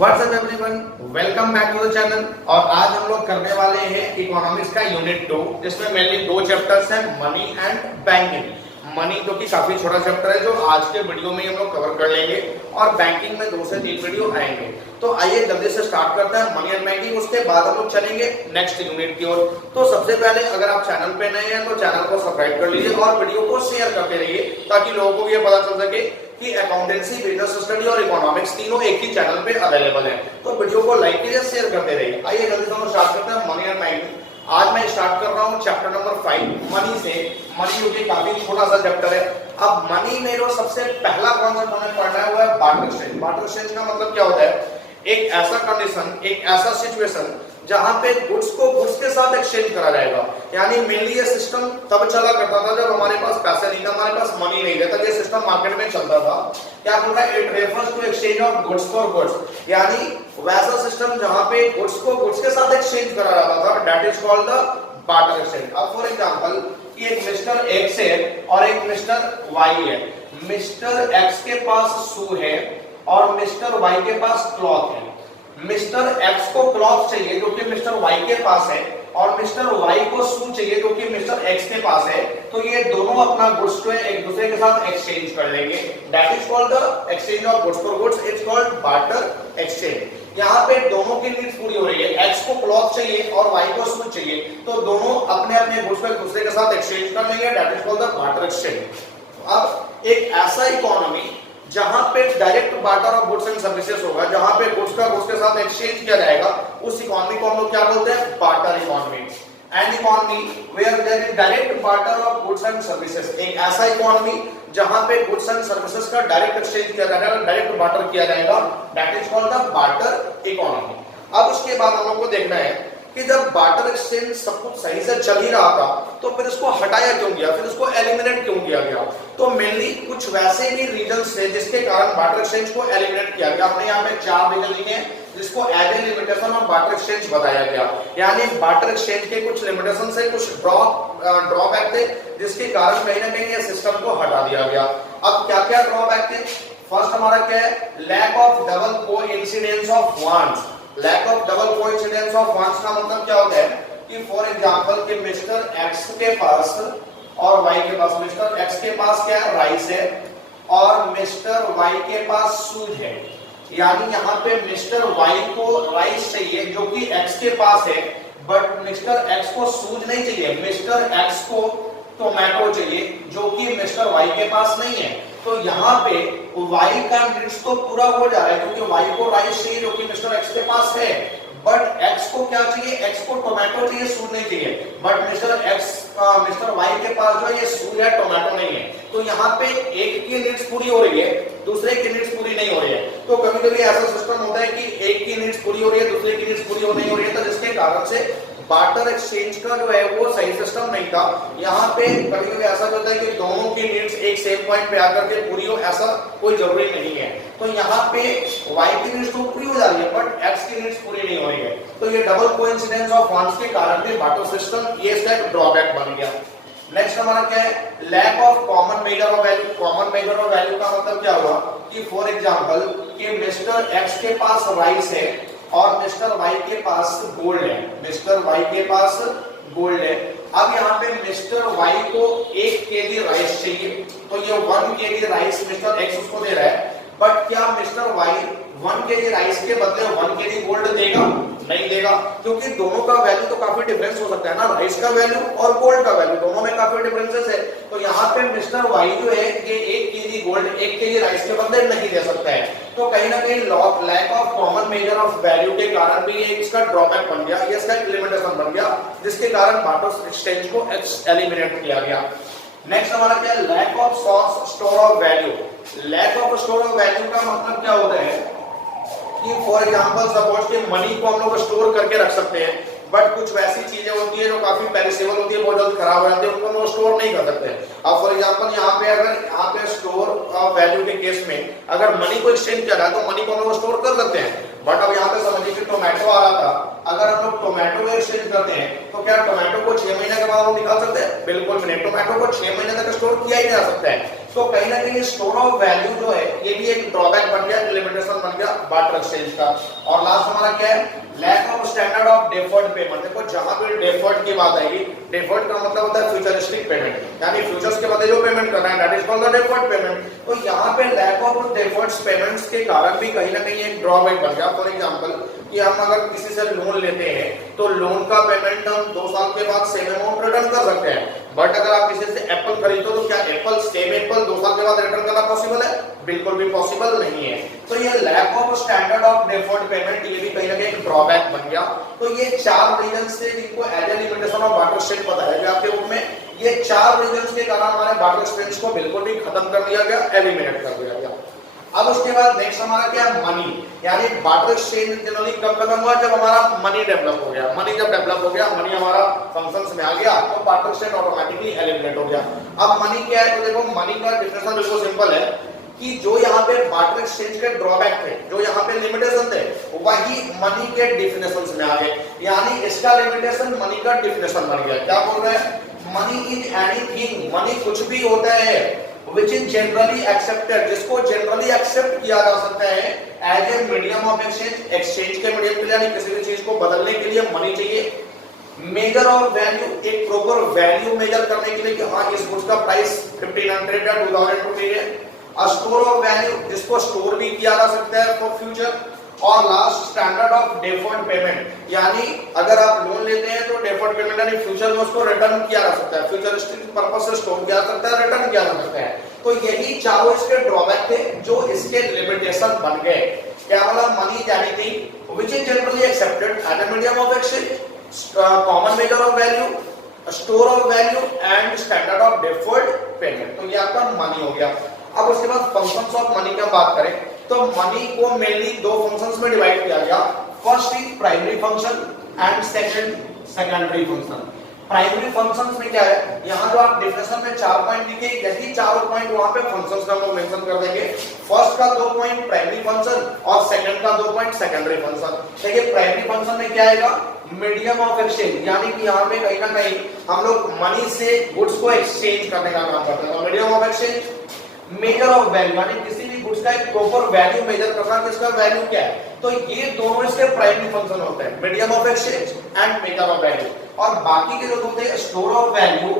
WhatsApp everyone, welcome back to the channel. और आज हम लोग करने वाले हैं इकोनॉमिक्स का यूनिट 2, जिसमें मेनली दो चैप्टर्स हैं, मनी एंड बैंकिंग। मनी जो कि काफी छोटा चैप्टर है, जो आज के वीडियो में हम लोग कवर कर लेंगे, और बैंकिंग में 2 से 3 वीडियो आएंगे। तो आइए जल्दी से स्टार्ट करते हैं मनी एंड बैंकिंग। उसके बाद हम लोग चलेंगे नेक्स्ट यूनिट की ओर। तो सबसे पहले अगर आप चैनल पे नए हैं तो चैनल को सब्सक्राइब कर लीजिए और वीडियो को शेयर करते रहिए, ताकि लोगों को ये पता चल सके कि अकाउंटेंसी, बिजनेस स्टडी और इकोनॉमिक्स तीनों एक ही चैनल पे अवेलेबल है। तो वीडियो को लाइक कीजिए, शेयर करते रहिए। आइए जल्दी से हम स्टार्ट करते हैं मनी एंड बैंकिंग। आज मैं स्टार्ट कर रहा हूं चैप्टर नंबर 5 मनी से। मनी जो कि काफी छोटा सा चैप्टर है। अब मनी में जो सबसे पहला कॉन्सेप्ट हमें पढ़ना है वो है बार्टर एक्सचेंज। बार्टर एक्सचेंज का मतलब क्या होता है? एक ऐसा कंडीशन, एक ऐसा सिचुएशन जहां पे गुड्स को गुड्स के साथ एक्सचेंज करा जाएगा। यानी मेनली ये सिस्टम तब चला करता था जब हमारे पास पैसे नहीं था, हमारे पास मनी नहीं था, ये सिस्टम मार्केट में चलता था। क्या बोलता है? It refers to exchange of goods for goods. यानी वैसा सिस्टम जहां पे गुड्स को गुड्स के साथ एक्सचेंज करा जाता था, that is called the barter exchange. अब फॉर एग्जांपल कि एक मिस्टर एक्स है और एक मिस्टर वाई है। मिस्टर एक्स के पास शू है और मिस्टर वाई के पास क्लॉथ है। मिस्टर एक्स को क्लॉथ चाहिए जो कि मिस्टर वाई के पास है, और मिस्टर वाई को शू चाहिए जो कि मिस्टर एक्स के पास है। तो ये दोनों अपना गुड्स को एक दूसरे के साथ एक्सचेंज कर लेंगे। That is called the exchange of goods for goods. It's called barter exchange. यहाँ पे दोनों की नीड्स पूरी हो रही है। एक्स को क्लॉथ चाहिए और वाई को शू चाहिए, तो दोनों अपने अपने गुड्स को एक दूसरे के साथ एक्सचेंज कर लेंगे। That is called the barter exchange. अब एक ऐसा इकोनॉमी जहां पे direct barter of goods and services होगा, जहां पे गुड्स का गुड्स के साथ एक्सचेंज किया जाएगा, उस इकोनॉमी को हम लोग क्या बोलते हैं? Barter economy. An economy where there is direct barter of goods and services. एक ऐसा इकोनॉमी जहां पे गुड्स एंड सर्विसेज का डायरेक्ट एक्सचेंज किया जाएगा, डायरेक्ट बार्टर किया जाएगा, that is called the barter economy. अब उसके बाद हम लोग को देखना है कि जब बार्टर एक्सचेंज सब कुछ सही से चल ही रहा था, तो फिर इसको हटाया क्यों गया, फिर इसको एलिमिनेट क्यों किया गया? तो मेनली कुछ वैसे भी रीजंस थे जिसके कारण बार्टर एक्सचेंज को एलिमिनेट किया गया। हमने यहाँ पे 4 रीजन लिखे हैं, जिसको as a limitation of barter exchange बताया गया। यानी बार्टर एक्सचेंज के कुछ लिमिटेशन से कुछ ड्रॉबैक थे, जिसके कारण कहीं ना कहीं ये सिस्टम को हटा दिया गया। अब क्या क्या ड्रॉबैक थे? फर्स्ट हमारा क्या है? Lack of double coincidence of wants. Lack of double coincidence of wants का मतलब क्या होता है कि फॉर एग्जांपल कि मिस्टर एक्स के पास और वाई के पास, मिस्टर एक्स के पास क्या है? राइस है, और मिस्टर वाई के पास सूज है। यानी यहाँ पे मिस्टर वाई को राइस चाहिए जो कि एक्स के पास है, बट मिस्टर एक्स को सूज नहीं चाहिए। मिस्टर एक्स को टोमेटो चाहिए जो कि मिस्टर वाई के पास नहीं है। तो यहाँ पे वाई का नीड्स तो पूरा हो जा रहा है, क्योंकि वाई को राइस चाहिए जो कि मिस्टर एक्स के पास है, बट एक्स को क्या चाहिए? एक्स को टोमेटो चाहिए, सूज नहीं चाहिए। बट मिस्टर वाई के पास जो है ये सूज है, टोमेटो नहीं है। तो यहाँ पे एक की नीड्स पूरी हो रही है, दूसरे की नीड्स पूरी नहीं हो रही है। तो कभी कभी ऐसा सिस्टम होता है कि एक की नीड्स पूरी हो रही है, दूसरे की नीड्स पूरी नहीं हो रही है, तो जिसके कारण से बार्टर एक्सचेंज का जो है वो सही सिस्टम नहीं था। यहाँ पे कभी कभी ऐसा होता है कि दोनों की नीड्स एक सेम पॉइंट पे आकर के पूरी हो, ऐसा कोई जरूरी नहीं है। तो यहाँ पे वाई की नीड्स तो पूरी हो जा रही है, बट एक्स की नीड्स पूरी नहीं हो रही है। तो ये डबल कोइंसिडेंस ऑफ वंस के कारण भी बार्टर सिस्टम ये इसका एक ड्रॉबैक बन गया। नेक्स्ट हमारा क्या है? Lack of common measure of value. Common measure of value का मतलब क्या हुआ कि फॉर एग्जांपल कि मिस्टर एक्स के पास राइस है और मिस्टर वाई के पास गोल्ड है। मिस्टर वाई के पास गोल्ड है। अब यहाँ पे मिस्टर वाई को 1 केजी राइस चाहिए, तो ये 1 केजी राइस मिस्टर एक्स उसको दे रहा है, बट क्या मिस्टर वाई 1 केजी राइस के बदले 1 केजी गोल्ड देगा? नहीं देगा, क्योंकि दोनों का वैल्यू तो काफी डिफरेंस हो सकता है ना। राइस का वैल्यू और गोल्ड का वैल्यू दोनों में काफी डिफरेंसेस है। तो यहाँ पे मिस्टर वाई जो है ये 1 केजी गोल्ड 1 केजी राइस के बदले नहीं दे सकता है। तो कहीं ना कहीं lack of common measure of value के कारण भी ये इसका ड्रॉबैक बन गया, ये इसका एक लिमिटेशन बन गया, जिसके कारण बार्टर एक्सचेंज को एलिमिनेट किया गया। नेक्स्ट हमारा क्या है? Lack of store of value. Lack of store of value का मतलब क्या होता है कि फॉर एग्जांपल सपोज कि मनी को हम लोग स्टोर करके रख सकते हैं, बट कुछ वैसी चीजें होती है जो काफी पेरिसेबल होती है, बहुत जल्द खराब हो जाती है, उनको हम स्टोर नहीं कर सकते। अब फॉर एग्जांपल यहाँ पे अगर यहाँ पे स्टोर वैल्यू के केस में अगर मनी को एक्सचेंज किया जाए तो मनी को हम लोग स्टोर कर सकते हैं। बट अब यहाँ पे समझिए कि टोमेटो आ रहा था, अगर हम लोग टोमेटो को एक्सचेंज करते हैं तो क्या टोमेटो को 6 महीने के बाद हम निकाल सकते हैं? बिल्कुल नहीं। टोमेटो को 6 महीने तक स्टोर किया ही जा सकता है। तो कहीं ना कहीं स्टोर ऑफ वैल्यू जो है ये भी एक ड्रॉबैक बन गया, लिमिटेशन बन गया बार्टर एक्सचेंज का। और लास्ट हमारा क्या है, lack of standard of deferred payment. देखो जहां पे डेफर्ड की बात आएगी, डेफर्ड का मतलब होता है फ्यूचरिस्टिक पेमेंट, यानी फ्यूचर्स के बाद जो पेमेंट करना है that is called the deferred payment. तो यहाँ पे लैक ऑफ डेफर्ड पेमेंट्स के कारण भी कहीं ना कहीं एक ड्रॉबैक बन गया। फॉर एग्जांपल कि हम अगर किसी से लोन लेते हैं तो लोन का पेमेंट हम 2 साल के बाद सेम अमाउंट रिटर्न कर सकते हैं, बट अगर आप किसी से एप्पल खरीदो तो क्या एप्पल सेम एप्पल 2 साल के बाद रिटर्न करना पॉसिबल है? बिल्कुल भी पॉसिबल नहीं है। तो ये lack of standard of deferred payment ये भी कहीं ना कहीं एक ड्रॉबैक बन गया। तो ये 4 रीजन से जिनको as a limitation of barter exchange बताया गया आपके बुक में, ये 4 रीजन के कारण हमारे बार्टर एक्सचेंज को बिल्कुल भी खत्म कर दिया गया, एलिमिनेट कर दिया गया। अब उसके बाद नेक्स्ट हमारा क्या है, मनी, यानी बार्टर एक्सचेंज जनरली कब खत्म हुआ? जब हमारा मनी डेवलप हो गया। मनी जब डेवलप हो गया, मनी हमारा फंक्शंस में आ गया, तो बार्टर एक्सचेंज ऑटोमेटिकली एलिमिनेट हो गया। अब मनी क्या है? तो देखो मनी का डेफिनेशन बिल्कुल सिंपल है कि जो यहाँ पे बार्टर एक्सचेंज के ड्रॉबैक थे, जो यहाँ पे लिमिटेशन थे, वही मनी के डेफिनेशंस में आ गए, यानी इसका लिमिटेशन मनी का डेफिनेशन बन गया। क्या बोल रहे हैं? मनी इज एनीथिंग, मनी कुछ भी होता है which is generally accepted, जिसको generally accept किया जा सकता है as a medium of exchange, exchange के मीडियम के लिए, यानी किसी भी चीज को बदलने के लिए मनी चाहिए। मेजर ऑफ वैल्यू, एक प्रॉपर वैल्यू मेजर करने के लिए कि हाँ इस गुड्स का प्राइस 1500 या 2000 रुपए है। स्टोर ऑफ वैल्यू, जिसको स्टोर भी किया जा सकता है फॉर फ्यूचर। और last standard of deferred payment, यानी अगर आप लोन लेते हैं तो डेफर्ड पेमेंट यानी फ्यूचर में उसको रिटर्न किया जा सकता है, फ्यूचरिस्टिक पर्पस से स्टोर किया जा सकता है, रिटर्न किया जा सकता है। तो यही चारों इसके ड्रॉबैक थे जो इसके लिमिटेशन बन गए। क्या बोला? Money is anything which is generally accepted as a medium of exchange, common measure of value, store of value and standard of deferred payment. तो ये आपका मनी हो गया। अब उसके बाद फंक्शंस ऑफ मनी की बात करें तो मनी को मेनली 2 फंक्शंस में डिवाइड किया गया। First is primary function and second secondary function. Primary functions में क्या है, यहाँ जो आप डेफिनेशन में 4 पॉइंट लिखे, यही 4 पॉइंट वहां पे फंक्शंस का हम लोग मेंशन कर देंगे। फर्स्ट का 2 पॉइंट प्राइमरी फंक्शन और सेकंड का 2 पॉइंट सेकेंडरी फंक्शन। देखिए प्राइमरी फंक्शन में क्या आएगा? मीडियम ऑफ एक्सचेंज, यानी कि यहाँ पे कहीं ना कहीं हम लोग मनी से गुड्स को एक्सचेंज करने का काम करते हैं। Medium of exchange, major of value, यानी किसी भी गुड्स का एक प्रॉपर वैल्यू मेजर करना कि इसका वैल्यू क्या है। तो ये दोनों इसके प्राइमरी फंक्शन होते हैं, medium of exchange and major of value. और बाकी के जो होते हैं स्टोर ऑफ वैल्यू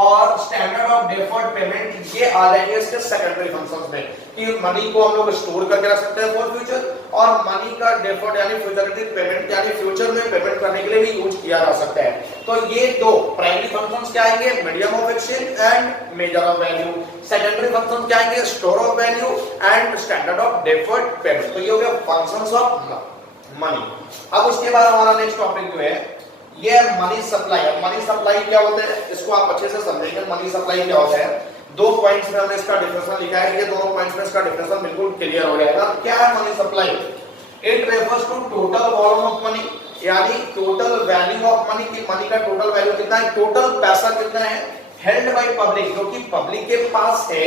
और स्टैंडर्ड ऑफ डेफर्ड पेमेंट, ये आ जाएंगे इसके सेकेंडरी फंक्शंस में कि मनी को हम लोग स्टोर करके रख सकते हैं फॉर फ्यूचर, और मनी का डेफर्ड यानी फ्यूचरिस्टिक पेमेंट यानी फ्यूचर में पेमेंट करने के लिए भी यूज किया जा सकता है। तो ये 2 प्राइमरी फंक्शंस क्या आएंगे? Medium of exchange and major of value. Secondary function क्या आएंगे? Store of value and standard of deferred payment. तो ये हो गया फंक्शंस ऑफ मनी। अब उसके बाद हमारा नेक्स्ट टॉपिक जो है ये मनी सप्लाई। मनी सप्लाई क्या होता है इसको आप अच्छे से समझेंगे। मनी सप्लाई क्या होता है? 2 पॉइंट्स में हमने इसका डिफिनेशन लिखा है, ये दोनों पॉइंट्स में इसका डिफिनेशन बिल्कुल क्लियर हो जाएगा। क्या है money supply? It refers to total volume of money, यानी टोटल वैल्यू ऑफ मनी की मनी का टोटल वैल्यू कितना है, टोटल पैसा कितना है हेल्ड बाय पब्लिक, जो कि पब्लिक के पास है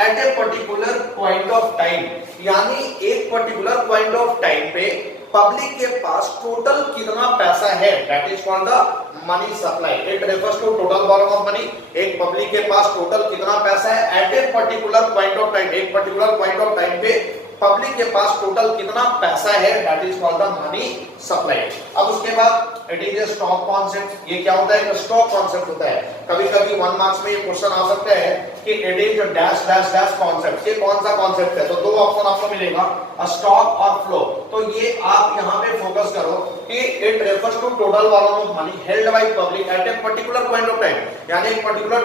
at a particular point of time, यानी एक पर्टिकुलर पॉइंट ऑफ टाइम पे पब्लिक के पास टोटल कितना पैसा है, that is called the money supply. It refers to total volume of money, एक पब्लिक के पास टोटल कितना पैसा है at a particular point of time, एक पर्टिकुलर पॉइंट ऑफ टाइम पे पब्लिक के पास टोटल कितना पैसा है, that is called the money supply. अब उसके बाद it is a stock concept. ये क्या होता है? एक स्टॉक कॉन्सेप्ट होता है। कभी कभी 1 मार्क्स में ये क्वेश्चन आ सकता है कि it is dash dash dash concept. ये कौन सा कॉन्सेप्ट है? तो 2 ऑप्शन आपको मिलेगा, स्टॉक और फ्लो। तो ये आप यहाँ पे फोकस करो कि it refers to total volume of money held by public at a particular point of time, यानी एक पर्टिकुलर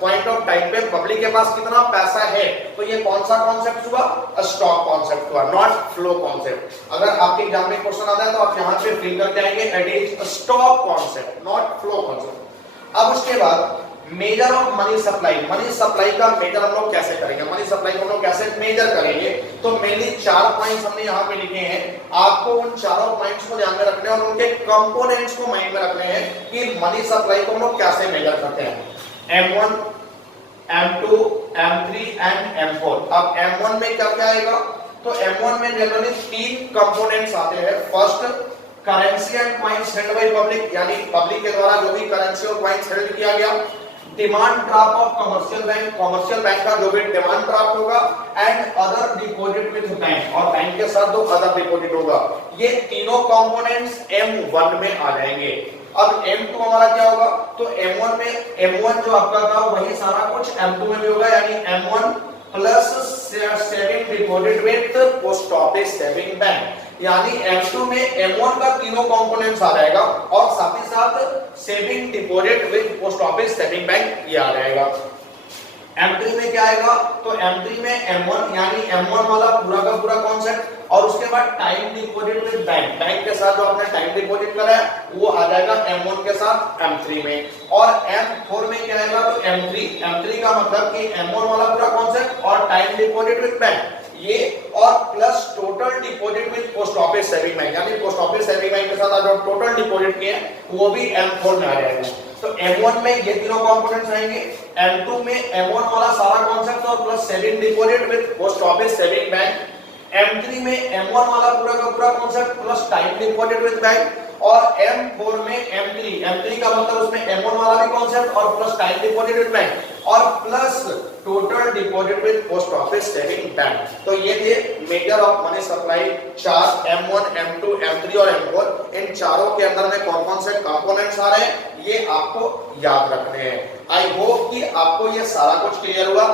पॉइंट ऑफ टाइम पे पब्लिक के पास कितना पैसा है। तो ये कौन सा कॉन्सेप्ट हुआ? स्टॉक कॉन्सेप्ट हुआ, नॉट फ्लो कॉन्सेप्ट। अगर आपके एग्जाम में क्वेश्चन आता है तो आप यहाँ पे फिल करके आएंगे it is stock concept, not flow concept. अब उसके बाद measure of money supply. Money supply का मेजर हम लोग कैसे करेंगे, मनी सप्लाई को हम लोग कैसे मेजर करेंगे? तो मेनली 4 पॉइंट्स हमने यहाँ पे लिखे हैं। आपको उन चारों पॉइंट्स को ध्यान में रखने और उनके कंपोनेंट्स को माइंड में रखने हैं कि मनी सप्लाई को हम लोग कैसे मेजर करते हैं। M1, M2, M3 and M4। अब M1 में क्या क्या आएगा? तो M1 में जनरली 3 कंपोनेंट्स आते हैं। First, currency and coins held by public, यानी पब्लिक के द्वारा जो भी करेंसी और कॉइन्स हेल्ड किया गया। Demand draft of commercial bank का जो भी डिमांड ड्राफ्ट होगा, and other deposit with bank, और बैंक के साथ जो अदर डिपॉजिट होगा, ये तीनों कंपोनेंट्स M1 में आ जाएंगे। अब M2 हमारा क्या होगा, तो M1 में M1 जो आपका था वही सारा कुछ M2 में भी होगा, यानी M1 plus saving deposit with post office saving bank, यानी M2 में M1 का तीनों कंपोनेंट्स आ जाएगा और साथ ही साथ saving deposit with post office saving bank ये आ जाएगा। M3 में क्या आएगा, तो M3 में M1 यानी M1 वाला पूरा का पूरा कॉन्सेप्ट, और उसके बाद time deposit with bank, bank के साथ जो आपने टाइम डिपॉजिट करा है वो आ जाएगा M1 के साथ M3 में। और M4 में क्या आएगा, तो M3 का मतलब कि M1 वाला पूरा कॉन्सेप्ट और टाइम डिपॉजिट विद बैंक ये, और plus total deposit with post office saving bank, यानी पोस्ट ऑफिस सेविंग बैंक के साथ जो टोटल डिपॉजिट किए वो भी M4 में आ जाएगा। तो M1 में ये तीनों कंपोनेंट्स आएंगे, M2 में M1 वाला सारा कॉन्सेप्ट और plus saving deposit with post office saving bank, M3 में M1 वाला पूरा का पूरा concept plus time deposit with bank, और M4 में M3 का मतलब उसमें M1 वाला भी कॉन्सेप्ट और plus time deposit with bank और plus total deposit with post office saving bank. तो ये थे मेजर ऑफ मनी सप्लाई चार, M1, M2, M3 और M4। इन चारों के अंदर में कौन कौन से कंपोनेंट्स आ रहे हैं ये आपको याद रखने हैं। आई होप कि आपको ये सारा कुछ क्लियर हुआ।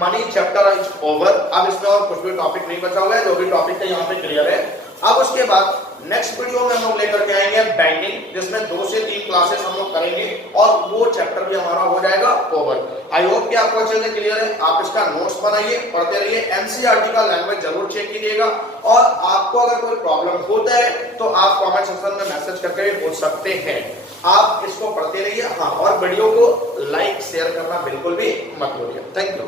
मनी चैप्टर इज ओवर, अब इसमें और कुछ भी टॉपिक नहीं बचा हुआ है, जो भी टॉपिक है यहाँ पे क्लियर है। अब उसके बाद नेक्स्ट वीडियो में हम लोग लेकर के आएंगे बैंकिंग, जिसमें 2 से 3 क्लासेस हम लोग करेंगे और वो चैप्टर भी हमारा हो जाएगा ओवर। आई होप कि आपको अच्छे से क्लियर है। आप इसका नोट्स बनाइए, पढ़ते रहिए, एनसीईआरटी का लैंग्वेज जरूर चेक कीजिएगा, और आपको अगर कोई प्रॉब्लम होता है तो आप कमेंट सेक्शन में मैसेज करके भी पूछ सकते हैं। आप इसको पढ़ते रहिए, हाँ, और वीडियो को लाइक शेयर करना बिल्कुल भी मत भूलिए। Thank you.